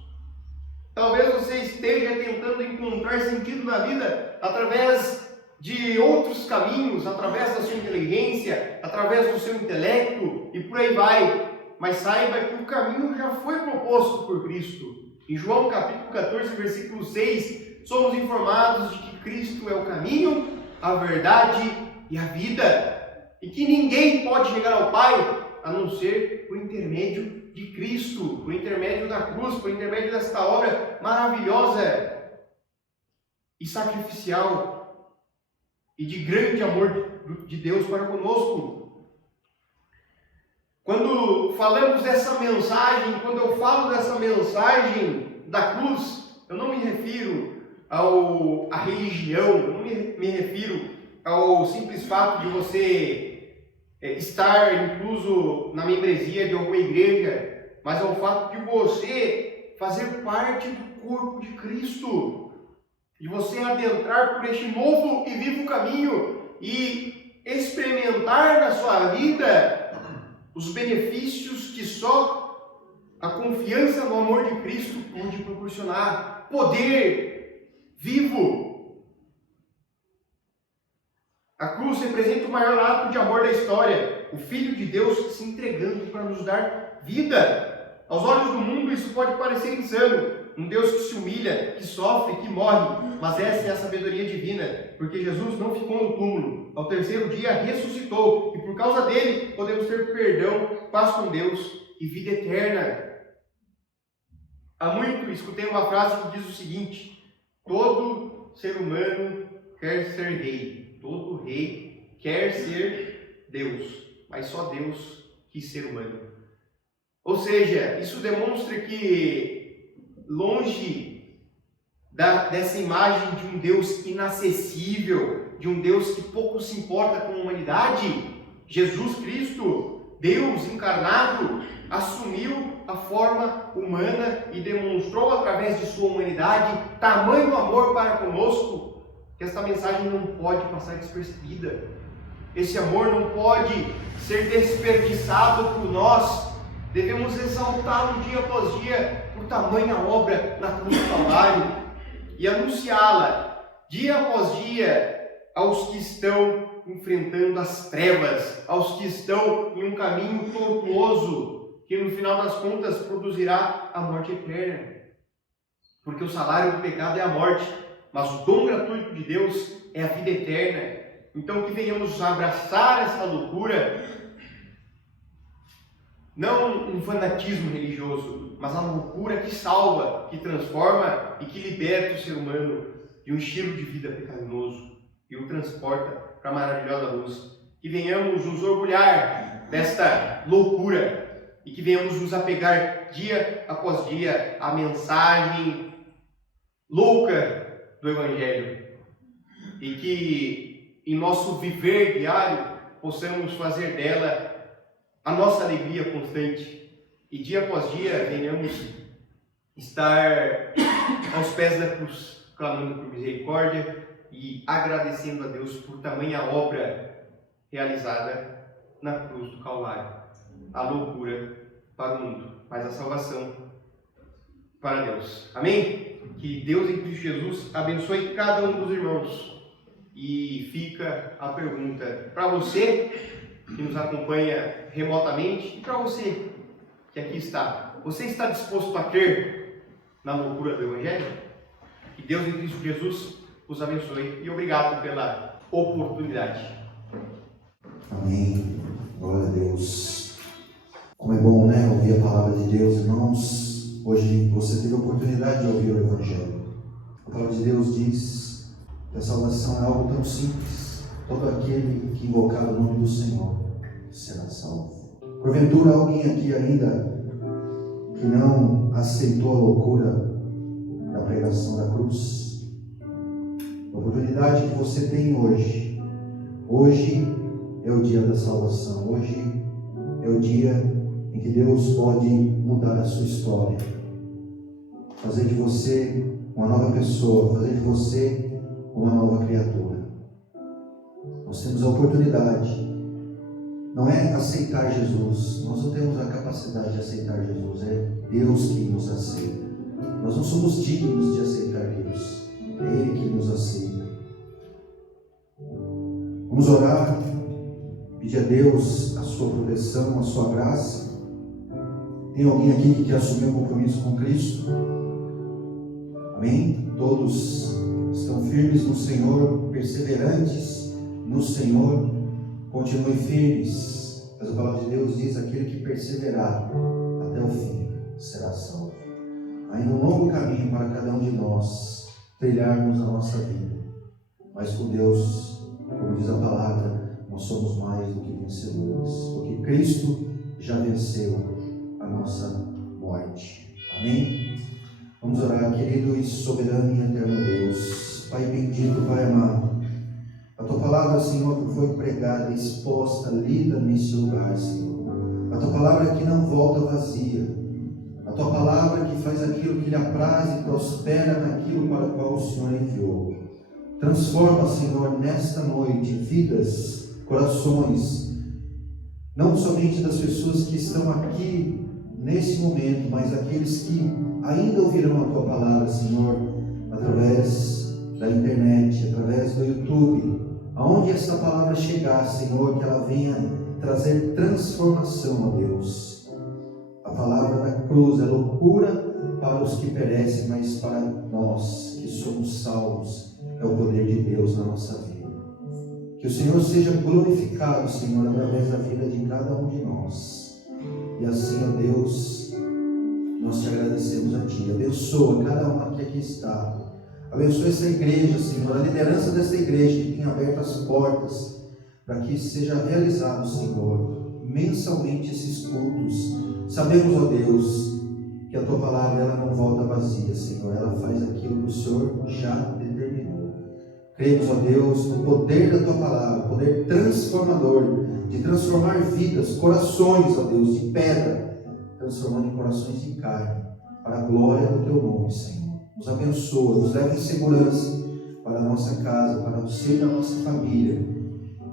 Talvez você esteja tentando encontrar sentido na vida através de outros caminhos, através da sua inteligência, através do seu intelecto e por aí vai. Mas saiba que o caminho já foi proposto por Cristo. Em João capítulo 14, versículo 6, somos informados de que Cristo é o caminho, a verdade e a vida, e que ninguém pode chegar ao Pai a não ser por intermédio de Cristo, por intermédio da cruz, por intermédio desta obra maravilhosa e sacrificial e de grande amor de Deus para conosco. Quando falamos dessa mensagem, quando eu falo dessa mensagem da cruz, eu não me refiro à religião, eu não me refiro ao simples fato de você estar incluso na membresia de alguma igreja, mas ao fato de você fazer parte do corpo de Cristo, de você adentrar por este novo e vivo caminho e experimentar na sua vida os benefícios que só a confiança no amor de Cristo pode proporcionar. Poder vivo. A cruz representa o maior ato de amor da história, o Filho de Deus se entregando para nos dar vida. Aos olhos do mundo isso pode parecer insano, um Deus que se humilha, que sofre, que morre, mas essa é a sabedoria divina, porque Jesus não ficou no túmulo, ao terceiro dia ressuscitou, e por causa dele podemos ter perdão, paz com Deus e vida eterna. Há muito escutei uma frase que diz o seguinte: todo ser humano quer ser rei. Todo rei quer ser Deus, mas só Deus quis ser humano. Ou seja, isso demonstra que, longe dessa imagem de um Deus inacessível, de um Deus que pouco se importa com a humanidade, Jesus Cristo, Deus encarnado, assumiu a forma humana e demonstrou através de sua humanidade tamanho amor para conosco, que esta mensagem não pode passar despercebida. Esse amor não pode ser desperdiçado por nós. Devemos exaltá-lo dia após dia por tamanha obra na cruz do Calvário e anunciá-la dia após dia aos que estão enfrentando as trevas, aos que estão em um caminho tortuoso, que no final das contas produzirá a morte eterna. Porque o salário do pecado é a morte, mas o dom gratuito de Deus é a vida eterna. Então que venhamos abraçar essa loucura, não um fanatismo religioso, mas a loucura que salva, que transforma e que liberta o ser humano de um estilo de vida pecaminoso e o transporta para a maravilhosa luz. Que venhamos nos orgulhar desta loucura e que venhamos nos apegar dia após dia à mensagem louca do Evangelho, e que em nosso viver diário possamos fazer dela a nossa alegria constante, e dia após dia venhamos estar aos pés da cruz, clamando por misericórdia e agradecendo a Deus por tamanha obra realizada na cruz do Calvário. A loucura para o mundo, mas a salvação para Deus. Amém? Que Deus em Cristo Jesus abençoe cada um dos irmãos. E fica a pergunta para você que nos acompanha remotamente e para você que aqui está. Você está disposto a crer na loucura do Evangelho? Que Deus em Cristo Jesus os abençoe e obrigado pela oportunidade. Amém. Glória a Deus. Como é bom, né, ouvir a palavra de Deus, irmãos. Hoje você teve a oportunidade de ouvir o Evangelho. A palavra de Deus diz que a salvação é algo tão simples. Todo aquele que invocar o nome do Senhor será salvo. Porventura, alguém aqui ainda que não aceitou a loucura da pregação da cruz? A oportunidade que você tem hoje. Hoje é o dia da salvação. Hoje é o dia em que Deus pode mudar a sua história, fazer de você uma nova pessoa, fazer de você uma nova criatura. Nós temos a oportunidade, não é aceitar Jesus, nós não temos a capacidade de aceitar Jesus, é Deus que nos aceita. Nós não somos dignos de aceitar Deus, é Ele que nos aceita. Vamos orar, pedir a Deus a sua proteção, a sua graça. Tem alguém aqui que quer assumir um compromisso com Cristo? Amém? Todos estão firmes no Senhor, perseverantes no Senhor, continue firmes, mas a palavra de Deus diz: aquele que perseverar até o fim será salvo. Ainda um longo caminho para cada um de nós trilharmos a nossa vida, mas com Deus, como diz a palavra, nós somos mais do que vencedores, porque Cristo já venceu a nossa morte. Amém? Vamos orar. Querido e soberano e eterno Deus, Pai bendito, Pai amado, a Tua palavra, Senhor, que foi pregada, exposta, lida nesse lugar, Senhor, a Tua palavra que não volta vazia, a Tua palavra que faz aquilo que lhe apraz e prospera naquilo para o qual o Senhor enviou. Transforma, Senhor, nesta noite vidas, corações, não somente das pessoas que estão aqui nesse momento, mas aqueles que ainda ouvirão a Tua palavra, Senhor, através da internet, através do YouTube, aonde esta palavra chegar, Senhor, que ela venha trazer transformação, ó Deus. A palavra da cruz é loucura para os que perecem, mas para nós que somos salvos é o poder de Deus na nossa vida. Que o Senhor seja glorificado, Senhor, através da vida de cada um de nós. E assim, ó Deus, nós te agradecemos a Ti. Abençoa cada um que aqui está. Abençoa essa igreja, Senhor, a liderança dessa igreja que tem aberto as portas para que seja realizado, Senhor, mensalmente esses cultos. Sabemos, ó Deus, que a Tua palavra ela não volta vazia, Senhor, ela faz aquilo que o Senhor já determinou. Cremos, ó Deus, no poder da Tua palavra, poder transformador, de transformar vidas, corações, ó Deus, de pedra, transformando em corações de carne, para a glória do Teu nome, Senhor. Nos abençoa, nos leva em segurança para a nossa casa, para o seio da nossa família.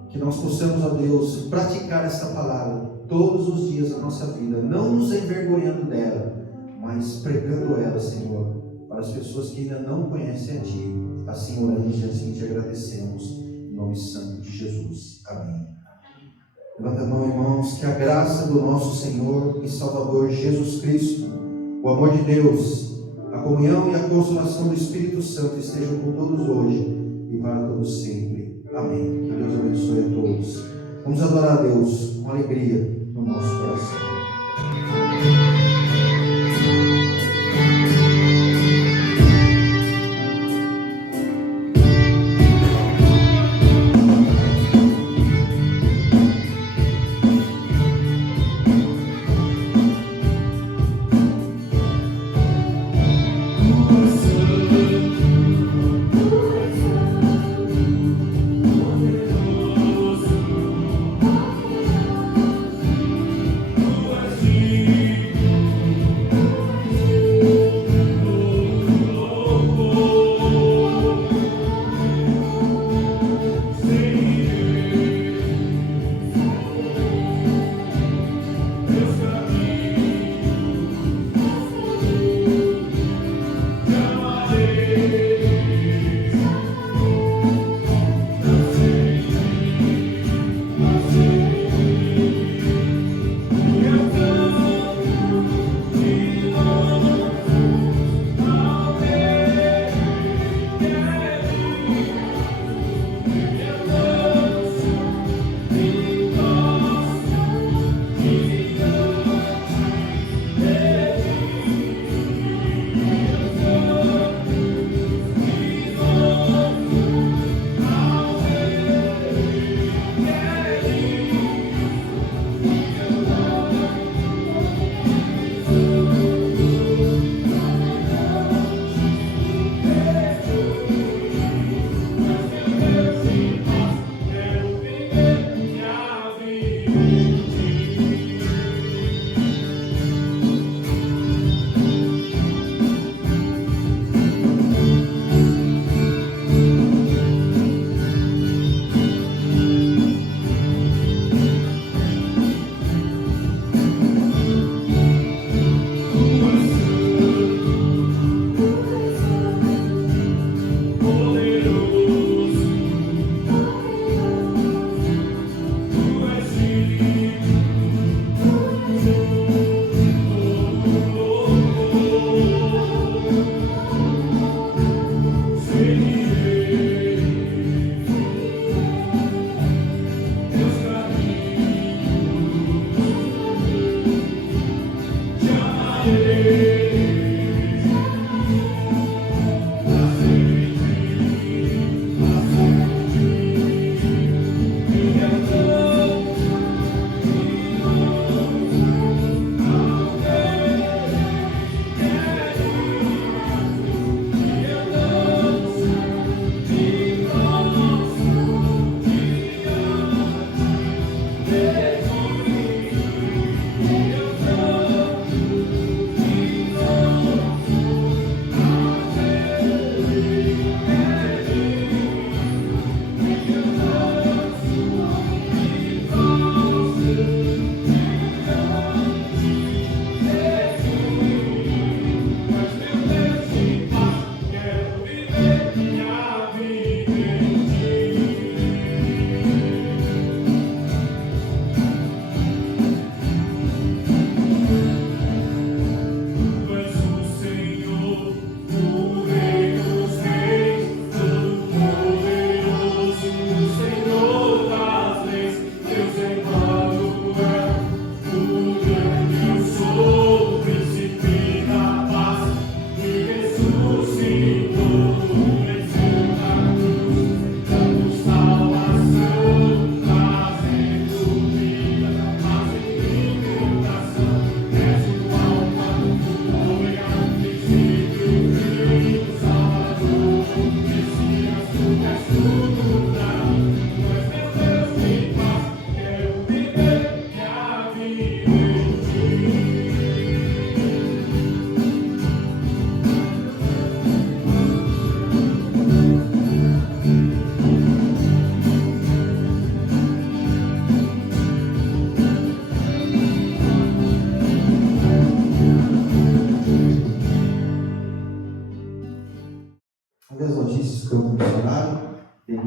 Que nós possamos, ó Deus, praticar esta palavra todos os dias da nossa vida, não nos envergonhando dela, mas pregando ela, Senhor, para as pessoas que ainda não conhecem a Ti. Assim oramos e assim te agradecemos, em nome santo de Jesus. Amém. Levanta a mão, irmãos, que a graça do nosso Senhor e Salvador Jesus Cristo, o amor de Deus, a comunhão e a consolação do Espírito Santo estejam com todos hoje e para todos sempre. Amém. Que Deus abençoe a todos. Vamos adorar a Deus com alegria no nosso coração.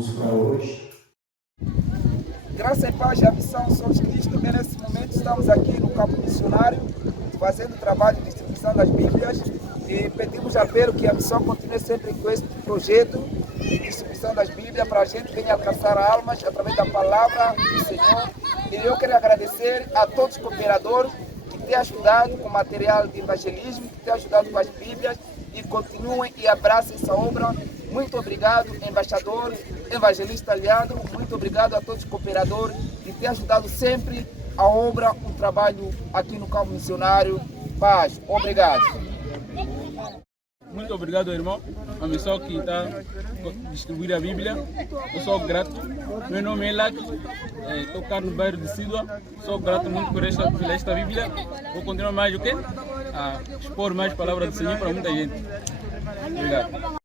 temos para hoje. Graça e paz e a missão Somos Cristo. E nesse momento estamos aqui no campo missionário, fazendo trabalho de distribuição das Bíblias, e pedimos a Pedro que a missão continue sempre com esse projeto de distribuição das Bíblias para a gente venha alcançar almas através da palavra do Senhor. E eu quero agradecer a todos os cooperadores que têm ajudado com material de evangelismo, que têm ajudado com as Bíblias, e continuem e abracem essa obra. Muito obrigado, embaixador, evangelista Leandro, muito obrigado a todos os cooperadores que têm ajudado sempre a obra, o trabalho aqui no campo missionário. Paz, obrigado. Muito obrigado, irmão. A missão que está a distribuir a Bíblia. Eu sou grato. Meu nome é Laki. Estou cá no bairro de Sidua. Sou grato muito por esta Bíblia. Vou continuar mais o quê? A expor mais palavras do Senhor para muita gente. Obrigado.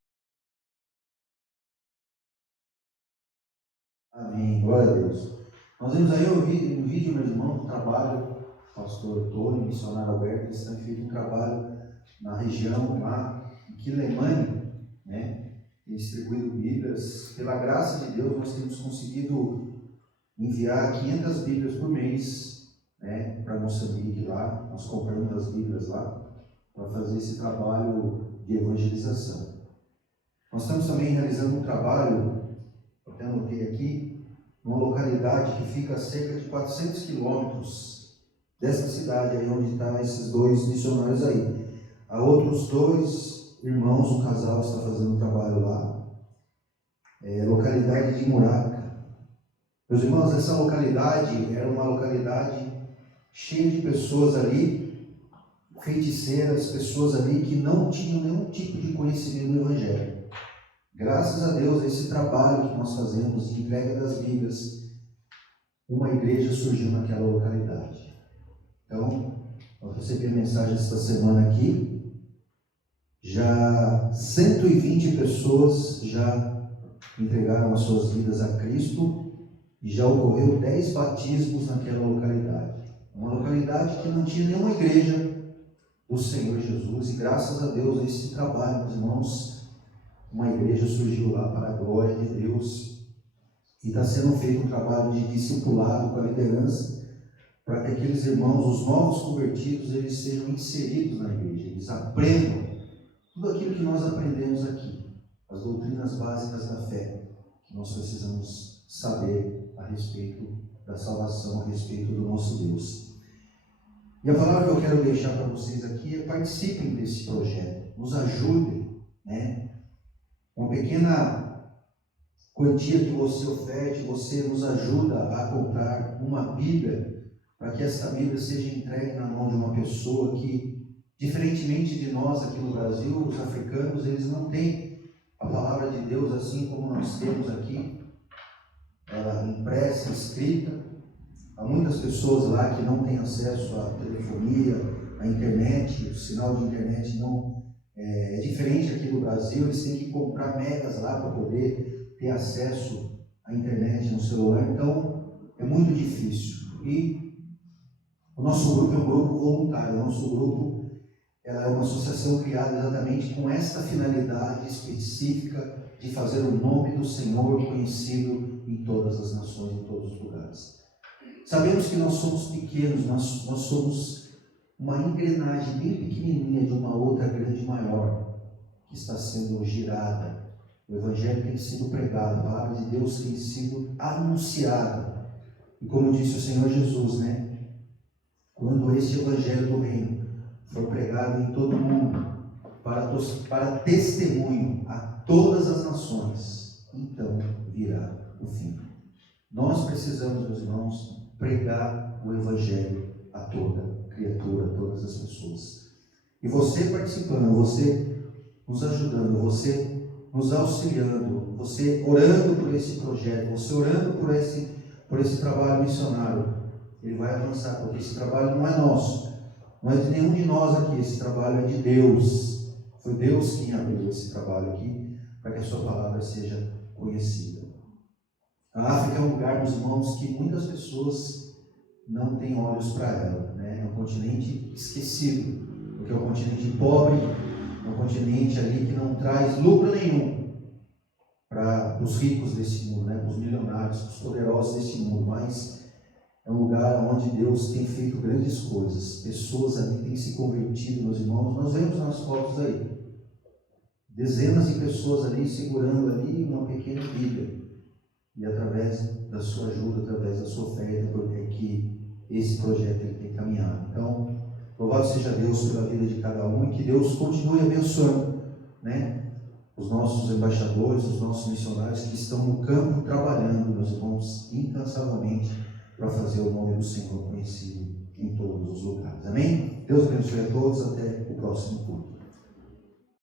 Amém, glória a Deus. Nós vimos aí um vídeo, meu irmão, do trabalho, pastor Tony, missionário Alberto, eles têm feito um trabalho na região lá, em Quilemane, né? Tem distribuído Bíblias. Pela graça de Deus, nós temos conseguido enviar 500 Bíblias por mês, né, para Moçambique lá. Nós compramos as Bíblias lá para fazer esse trabalho de evangelização. Nós estamos também realizando um trabalho, até anotei aqui, numa localidade que fica a cerca de 400 quilômetros dessa cidade aí onde estão esses dois missionários aí. Há outros dois irmãos, um casal está fazendo um trabalho lá, localidade de Muraca. Meus irmãos, essa localidade era uma localidade cheia de pessoas ali, feiticeiras, pessoas ali que não tinham nenhum tipo de conhecimento do Evangelho. Graças a Deus, esse trabalho que nós fazemos de entrega das Bíblias, uma igreja surgiu naquela localidade. Então, eu recebi a mensagem esta semana aqui, já 120 pessoas já entregaram as suas vidas a Cristo e já ocorreu 10 batismos naquela localidade. Uma localidade que não tinha nenhuma igreja do Senhor Jesus, e graças a Deus, esse trabalho, meus irmãos, uma igreja surgiu lá para a glória de Deus, e está sendo feito um trabalho de discipulado com a liderança, para que aqueles irmãos, os novos convertidos, eles sejam inseridos na igreja, eles aprendam tudo aquilo que nós aprendemos aqui, as doutrinas básicas da fé, que nós precisamos saber a respeito da salvação, a respeito do nosso Deus. E a palavra que eu quero deixar para vocês aqui é: participem desse projeto, nos ajudem, né? Uma pequena quantia que você oferte, você nos ajuda a comprar uma Bíblia, para que essa Bíblia seja entregue na mão de uma pessoa que, diferentemente de nós aqui no Brasil, os africanos, eles não têm a palavra de Deus assim como nós temos aqui, ela impressa, escrita. Há muitas pessoas lá que não têm acesso à telefonia, à internet, o sinal de internet não é diferente aqui do Brasil, eles têm que comprar megas lá para poder ter acesso à internet no celular, então é muito difícil. E o nosso grupo é um grupo voluntário, o nosso grupo ela é uma associação criada exatamente com esta finalidade específica de fazer o nome do Senhor conhecido em todas as nações, em todos os lugares. Sabemos que nós somos pequenos, nós somos uma engrenagem bem pequenininha de uma outra grande maior que está sendo girada. O Evangelho tem sido pregado, a palavra de Deus tem sido anunciada. E como disse o Senhor Jesus, né? Quando esse Evangelho do Reino for pregado em todo o mundo, para testemunho a todas as nações, então virá o fim. Nós precisamos, meus irmãos, pregar o Evangelho a toda criatura, a todas as pessoas. E você participando, você nos ajudando, você nos auxiliando, você orando por esse projeto, você orando por esse trabalho missionário, ele vai avançar, porque esse trabalho não é nosso, não é de nenhum de nós aqui, esse trabalho é de Deus. Foi Deus quem abriu esse trabalho aqui, para que a sua palavra seja conhecida. A África é um lugar, meus irmãos, que muitas pessoas não têm olhos para ela, né? É um continente esquecido, porque é um continente pobre, é um continente ali que não traz lucro nenhum para os ricos desse mundo, né? Para os milionários, para os poderosos desse mundo, mas é um lugar onde Deus tem feito grandes coisas. Pessoas ali têm se convertido, meus irmãos. Nós vemos nas fotos aí dezenas de pessoas ali segurando ali uma pequena Bíblia. E através da sua ajuda, através da sua oferta, é que esse projeto ele tem caminhado. Então, louvado seja Deus pela vida de cada um e que Deus continue abençoando, né, os nossos embaixadores, os nossos missionários que estão no campo trabalhando, meus irmãos, incansavelmente para fazer o nome do Senhor conhecido em todos os lugares. Amém? Deus abençoe a todos. Até o próximo culto.